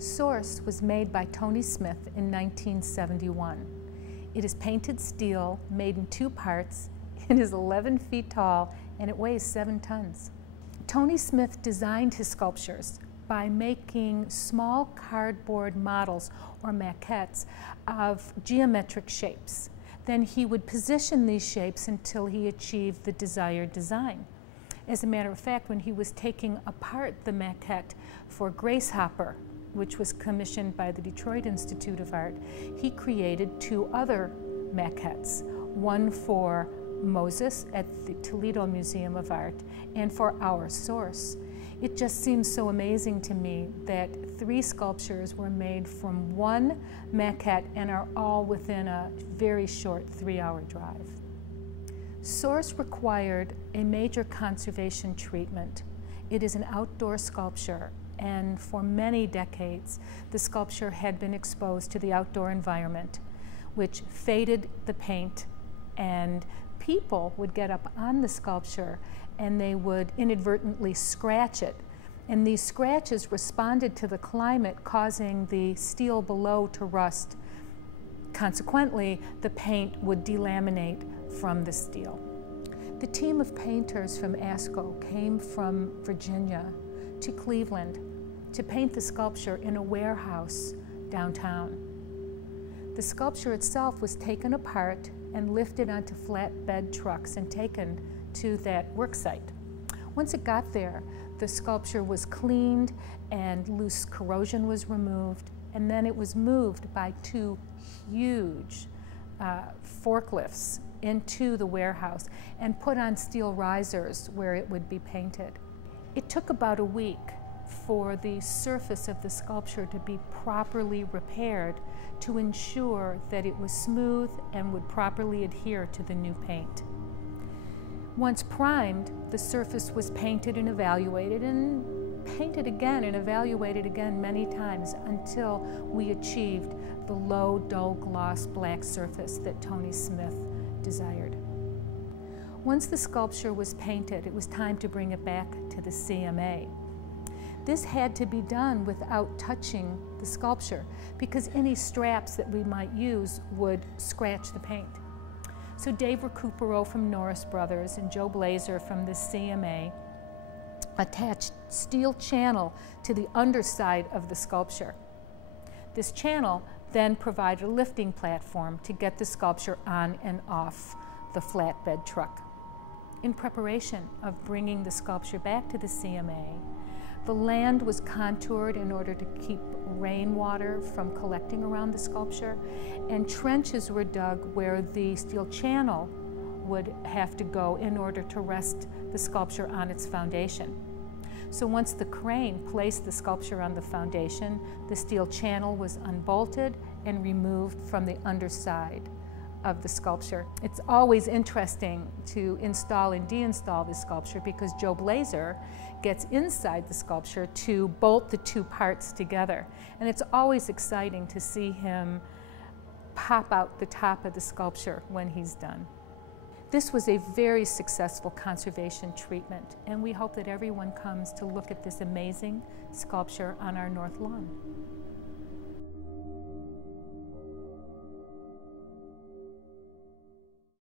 Source was made by Tony Smith in 1971. It is painted steel, made in 2 parts. It is 11 feet tall and it weighs 7 tons. Tony Smith designed his sculptures by making small cardboard models or maquettes of geometric shapes. Then he would position these shapes until he achieved the desired design. As a matter of fact, when he was taking apart the maquette for Grasshopper, which was commissioned by the Detroit Institute of Art, he created 2 other maquettes, one for Moses at the Toledo Museum of Art and for our Source. It just seems so amazing to me that 3 sculptures were made from 1 maquette and are all within a very short 3-hour drive. Source required a major conservation treatment. It is an outdoor sculpture, and for many decades the sculpture had been exposed to the outdoor environment, which faded the paint, and people would get up on the sculpture and they would inadvertently scratch it. And these scratches responded to the climate, causing the steel below to rust. Consequently, the paint would delaminate from the steel. The team of painters from ASCO came from Virginia to Cleveland to paint the sculpture in a warehouse downtown. The sculpture itself was taken apart and lifted onto flatbed trucks and taken to that work site. Once it got there, the sculpture was cleaned and loose corrosion was removed, and then it was moved by 2 huge forklifts into the warehouse and put on steel risers where it would be painted. It took about a week for the surface of the sculpture to be properly repaired to ensure that it was smooth and would properly adhere to the new paint. Once primed, the surface was painted and evaluated and painted again and evaluated again many times until we achieved the low, dull gloss black surface that Tony Smith desired. Once the sculpture was painted, it was time to bring it back to the CMA. This had to be done without touching the sculpture because any straps that we might use would scratch the paint. So Dave Recupero from Norris Brothers and Joe Blazer from the CMA attached steel channel to the underside of the sculpture. This channel then provided a lifting platform to get the sculpture on and off the flatbed truck. In preparation of bringing the sculpture back to the CMA, the land was contoured in order to keep rainwater from collecting around the sculpture, and trenches were dug where the steel channel would have to go in order to rest the sculpture on its foundation. So once the crane placed the sculpture on the foundation, the steel channel was unbolted and removed from the underside of the sculpture. It's always interesting to install and deinstall the sculpture because Joe Blazer gets inside the sculpture to bolt the 2 parts together. And it's always exciting to see him pop out the top of the sculpture when he's done. This was a very successful conservation treatment, and we hope that everyone comes to look at this amazing sculpture on our North Lawn.